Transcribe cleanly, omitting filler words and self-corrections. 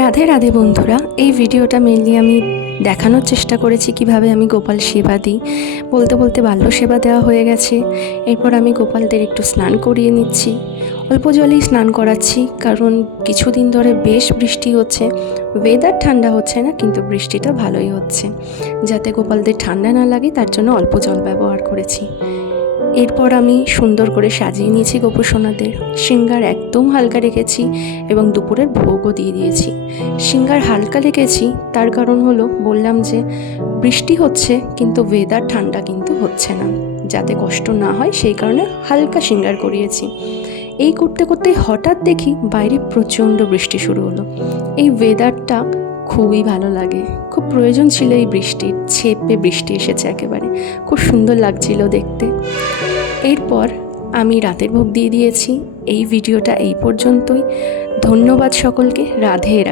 রাধে রাধে বন্ধুরা, এই ভিডিওটা মেনলি আমি দেখানোর চেষ্টা করেছি কিভাবে আমি গোপাল সেবা দিই। বলতে বলতে বাল্য সেবা দেওয়া হয়ে গেছে। এরপর আমি গোপালদের একটু স্নান করিয়ে নিচ্ছি। অল্প জলেই স্নান করাচ্ছি, কারণ কিছুদিন ধরে বেশ বৃষ্টি হচ্ছে। ওয়েদার ঠান্ডা হচ্ছে না, কিন্তু বৃষ্টিটা ভালোই হচ্ছে। যাতে গোপালদের ঠান্ডা না লাগে তার জন্য অল্প জল ব্যবহার করেছি। এরপর আমি সুন্দর করে সাজিয়ে নিয়েছি গোপুসোনাদের। সিঙ্গার একদম হালকা রেখেছি এবং দুপুরের ভোগও দিয়ে দিয়েছি। সিঙ্গার হালকা রেখেছি তার কারণ হলো, বললাম যে বৃষ্টি হচ্ছে কিন্তু ওয়েদার ঠান্ডা কিন্তু হচ্ছে না, যাতে কষ্ট না হয় সেই কারণে হালকা সিঙ্গার করিয়েছি। এই করতে করতে হঠাৎ দেখি বাইরে প্রচণ্ড বৃষ্টি শুরু হলো। এই ওয়েদারটা খুবই ভালো লাগে, খুব প্রয়োজন ছিল এই বৃষ্টির। ছেপে বৃষ্টি এসেছে একেবারে, খুব সুন্দর লাগছিল দেখতে। এরপর আমি রাতের ভোগ দিয়ে দিয়েছি। এই ভিডিওটা এই পর্যন্তই। ধন্যবাদ সকলকে। রাধে রাধে।